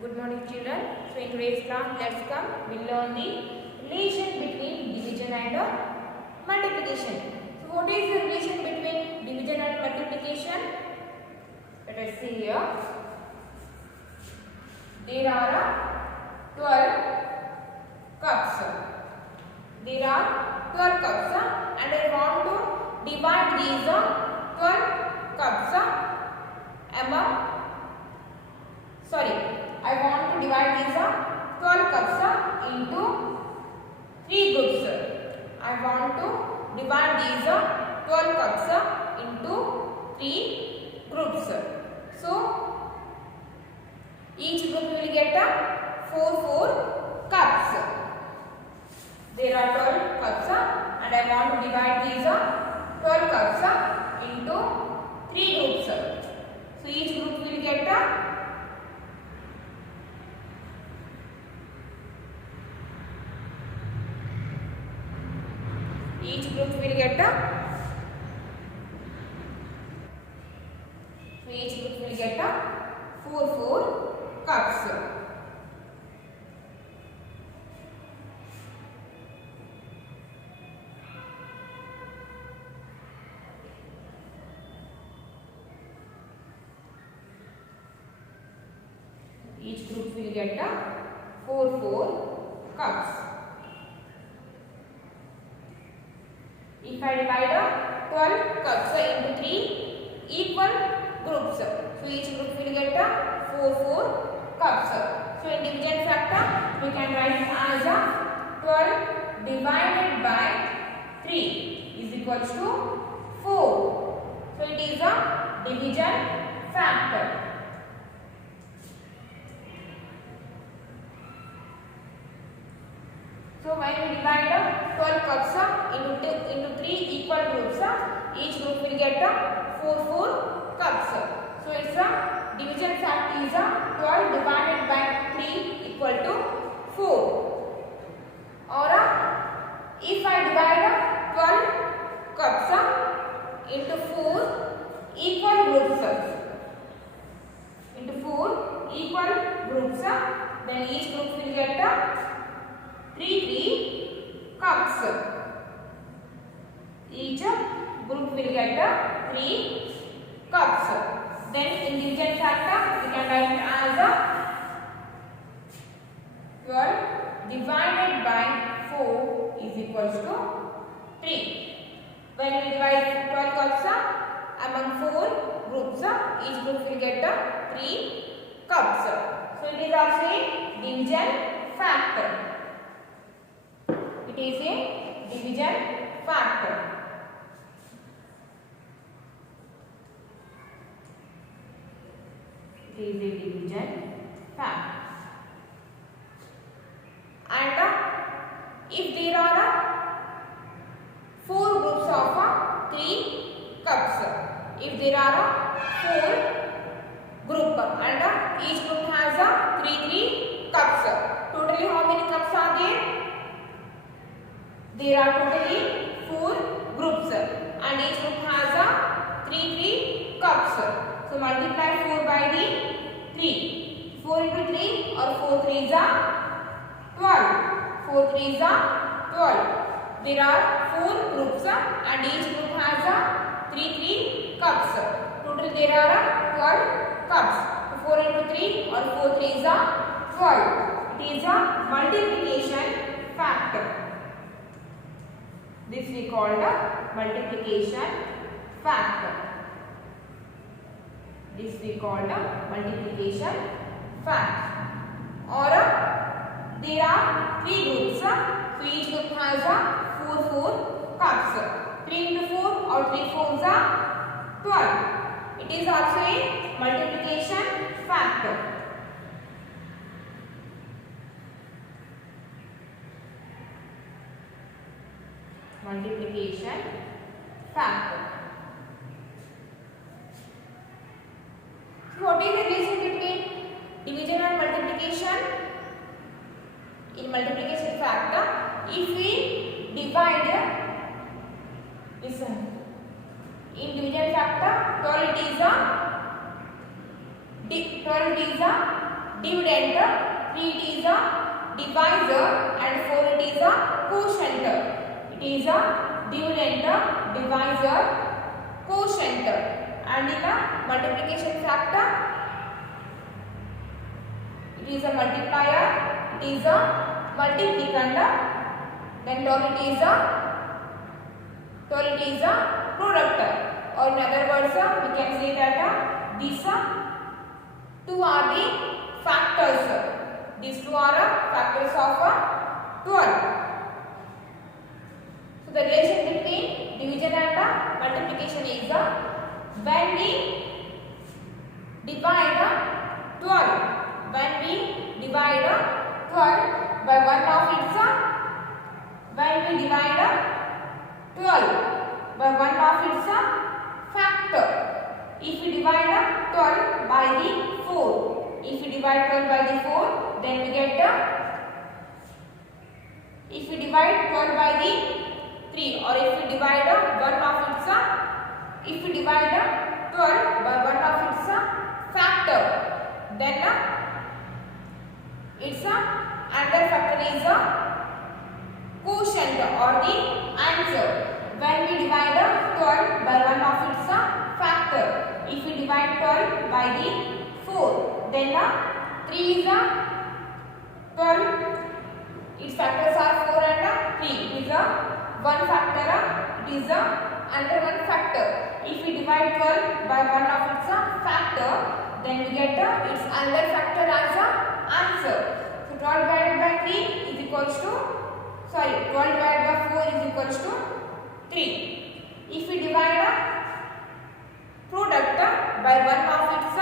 Good morning children. So in today's class, let's come. We'll learn the relation between division and multiplication. So what is the relation between division and multiplication? Let us see here. There are 12 cups. There are 12 cups and I want to divide these 12 cups among I want to divide these 12 cups into 3 groups. I want to divide these 12 cups into 3 groups. So, each group will get 4 cups. There are 12 cups and I want to divide these 12 cups into 3 groups. So, each group will get each group will get four cups. Each group will get 4 cups. If I divide 12 cups into 3 equal groups, so each group will get 4 cups. So in division factor, we can write it as 12 divided by 3 is equals to 4. So it is a division factor. So when we divide 12 cups into 3 equal groups, each group will get 4 cups. So its division factor is 12 divided by 3 equal to 4. Or if I divide 12 cups into 4 equal groups, then each group will get 3 cups. Each group will get 3 cups. Then in division factor, we can write it as 12 divided by 4 is equals to 3. When we divide 12 cups among 4 groups, each group will get 3 cups. So it is also a division factor. It is a division factor. It is a division factor. And if there are 4 groups of 3 cups, if there are 4 groups and each group has 3 cups, totally how many cups are there? There are totally 4 groups and each group has 3 cups. So multiply 4 by the 3. 4 into 3 or 4 3s are 12. 4 3s are 12. There are 4 groups and each group has 3 cups. Total there are 12 cups. So 4 into 3 or 4 3s are 12. It is a multiplication factor. This we call the multiplication factor. This we call the multiplication factor. Or there are 3 groups. So each group has 4 cups. 3 into 4 or 3 4s are 12. It is also a multiplication factor. Multiplication factor. So what is the relation between division and multiplication? In multiplication factor, if we divide, listen, in division factor 12 is a dividend, 3 it is a divisor, and 4 it is a quotient. It is a dividend, divisor, quotient. And in a multiplication factor, it is a multiplier, it is a multiplicand, then 12 it is a product. Or in other words, we can say that these two are the factors. These two are factors of 12. So the relation between division and multiplication is when we divide 12. When we divide 12 by one of its, when we divide 12 by one of its factor. If we divide 12 by the 4, if we divide 12 by the 4, then we get if we divide 12 by the 3, or if we divide one of its, if we divide 12 by one of its factor, then its another factor is quotient or the answer. When we divide 12 by one of its factor, if we divide 12 by the 4, then 3 is 12. Its factors are 4 and 3. It is one factor, it is another one factor. If we divide 12 by one of its factor, then we get its another factor as answer. So 12 divided by 3 is equals to, 12 divided by 4 is equals to 3. If we divide product by one of its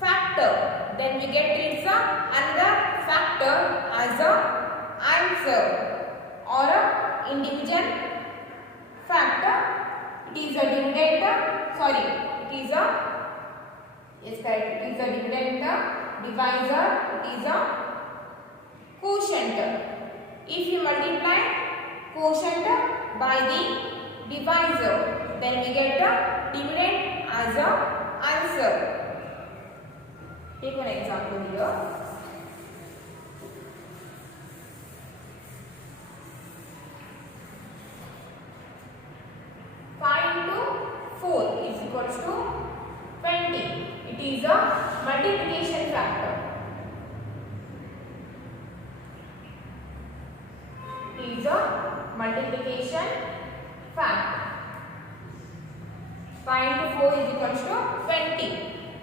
factor, then we get its another factor as answer. Or in division factor, it is a dividend, it is a, yes correct, it is a dividend, divisor, it is a quotient. If you multiply quotient by the divisor, then we get the dividend as a answer. Take one example here. Is equals to 20. It is a multiplication factor. It is a multiplication factor. 5 into 4 is equals to 20.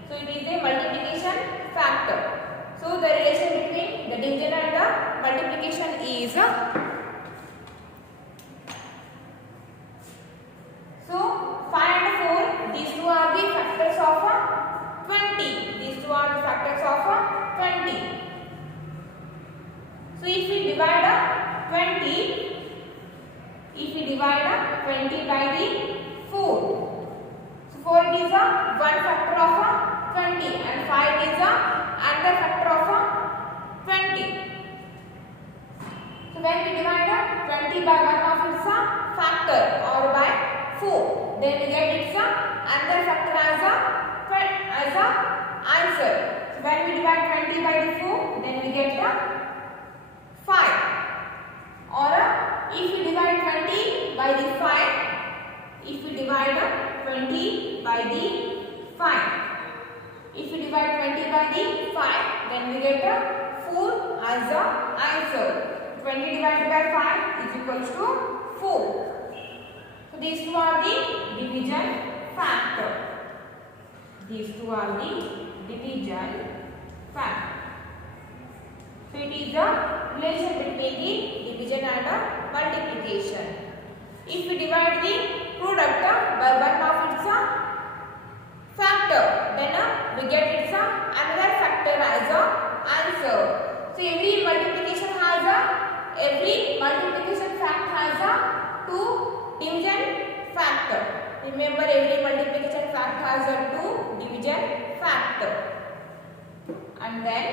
So it is a multiplication factor. So the relation between the division and the multiplication is these two are the factors of 20. These two are the factors of 20. So if we divide 20, if we divide 20 by the 4, so 4 it is one factor of 20 and 5 is another factor of 20. So when we divide 20 by one of its factor or by 4, then we get its another factor as a answer. So when we divide 20 by the 4, then we get the 5. Or if we divide 20 by the 5, if we divide 20 by the 5, if we divide 20 by the 5, then we get 4 as a answer. 20 divided by 5 is equals to 4. So these two are the division factor. These two are the division factor. So it is the relation between the division and multiplication. If we divide the product by one of its factor, then we get its another factor as a answer. So every multiplication fact has two division factor. Remember, every multiplication fact has a two division factor. And then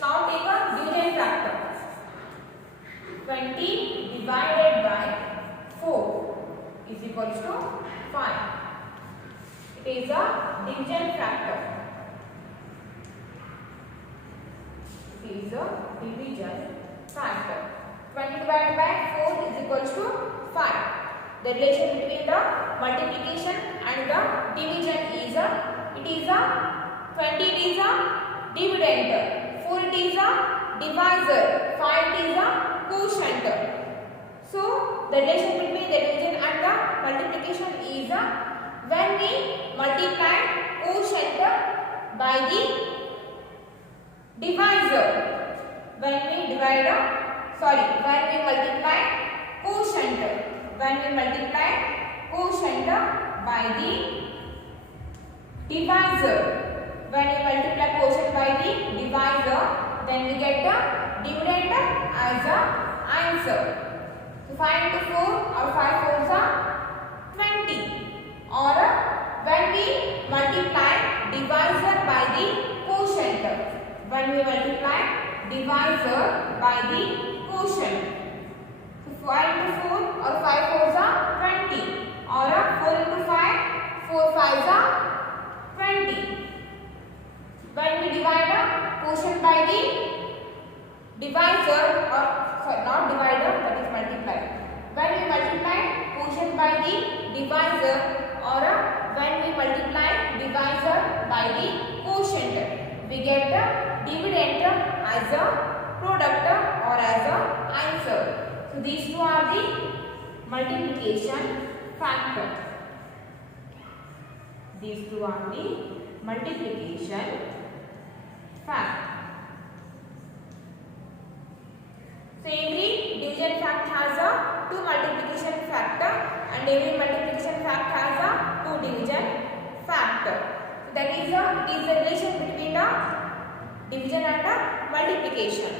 now take a division factor. 20 divided by 4. is equals to 5. It is a division factor. It is a division factor. 20 divided by 4 is equals to 5. The relation between the multiplication and the division is it is a 20 it is a dividend, 4 it is a divisor, 5 it is a quotient. So the relation between the division and the multiplication is when we multiply quotient by the divisor. When we multiply quotient. When we multiply quotient by the divisor. When we multiply quotient by the divisor, then we get the dividend as a answer. So 5 into 4 or 5 4s are 20. Or when we multiply divisor by the quotient. When we multiply divisor by the quotient. So 5 into 4 or 5 4s are 20. Or 4 into 5, 4 5s are 20. When we divide quotient by the divisor, or sorry, not divider, that is multiply. When we multiply quotient by the divisor, or when we multiply divisor by the quotient, we get the dividend as a product or as a answer. So these two are the multiplication factor. These two are the multiplication factor. So every division fact has a 2 multiplication factor and every multiplication fact has a 2 division factor. So that is it is the relation between the division and the multiplication.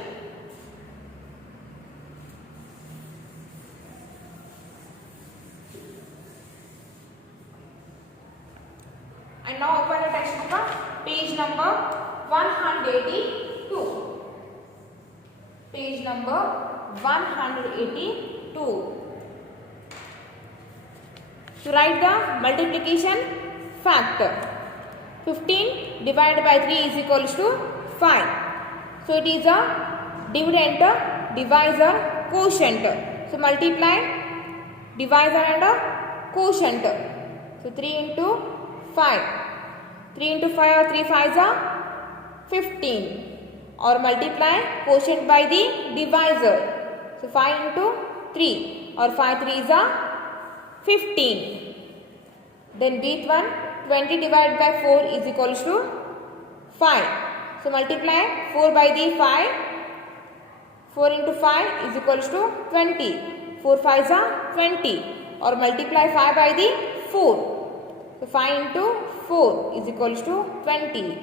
And now open the textbook, page number 182. Page number 182. To write the multiplication factor. 15 divided by 3 is equals to 5. So it is a dividend, divisor, quotient. So multiply divisor and quotient. So 3 into 5. 3 into 5 or 3 5s are 15. Or multiply quotient by the divisor. So 5 into 3 or 5 3s are 15. Then this one, 20 divided by 4 is equals to 5. So multiply 4 by the 5. 4 into 5 is equals to 20. 4 5s are 20. Or multiply 5 by the 4. So 5 into 4 is equals to 20.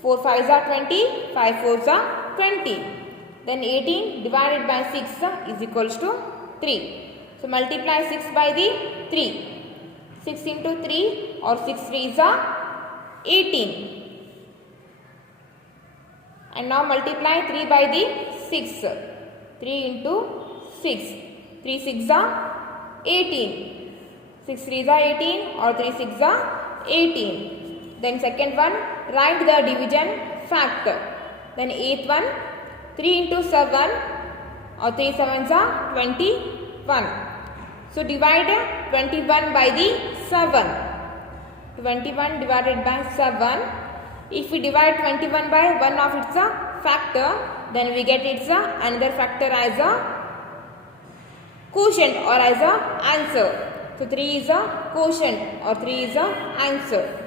4 5s are 20. 5 4s are 20. Then 18 divided by 6 is equals to 3. So multiply 6 by the 3. 6 into 3 or 6 3s are 18. And now multiply 3 by the 6. 3 into 6. 3 6s are 18. 6 3s are 18 or 3 6s are 18. Then second one, write the division factor. Then eighth one, 3 into 7 or 3 7s are 21. So divide 21 by the 7. 21 divided by 7. If we divide 21 by one of its factor, then we get its another factor as a quotient or as a answer. So 3 is a quotient or 3 is a answer.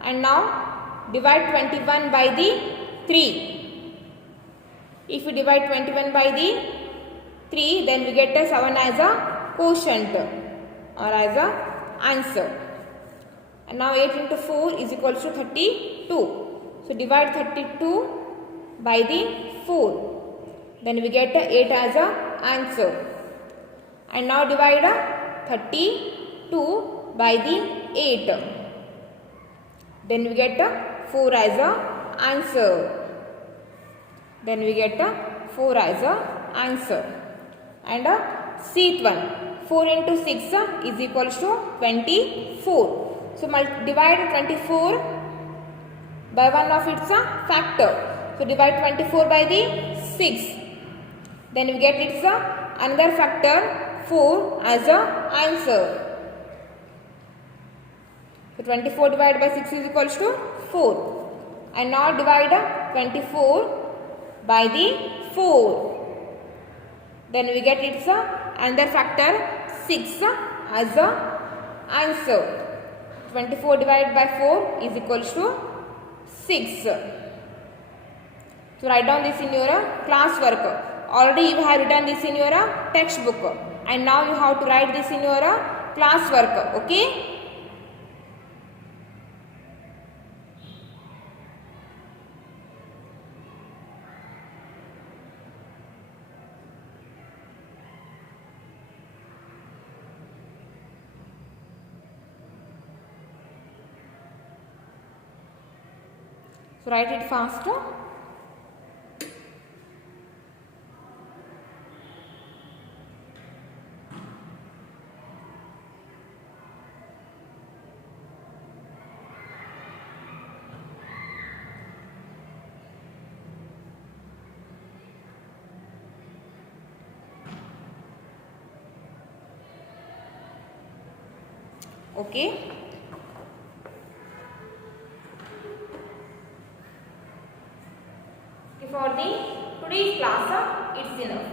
And now divide 21 by the 3. If we divide 21 by the 3, then we get a 7 as a quotient or as a answer. And now 8 into 4 is equals to 32. So divide 32 by the 4. Then we get 8 as a answer. And now divide 32 by the 8. Then we get 4 as a answer. Then we get 4 as a answer. And sixth one, 4 into 6 is equals to 24. So divide 24 by one of its factor. So divide 24 by the 6. Then we get its another factor 4 as a answer. So 24 divided by 6 is equals to 4. And now divide 24 by the 4. Then we get its another factor 6 as a answer. 24 divided by 4 is equals to 6. So write down this in your class work. Already you have written this in your textbook. And now you have to write this in your class work. Okay? So write it fast. Okay. For the today's class, it's enough.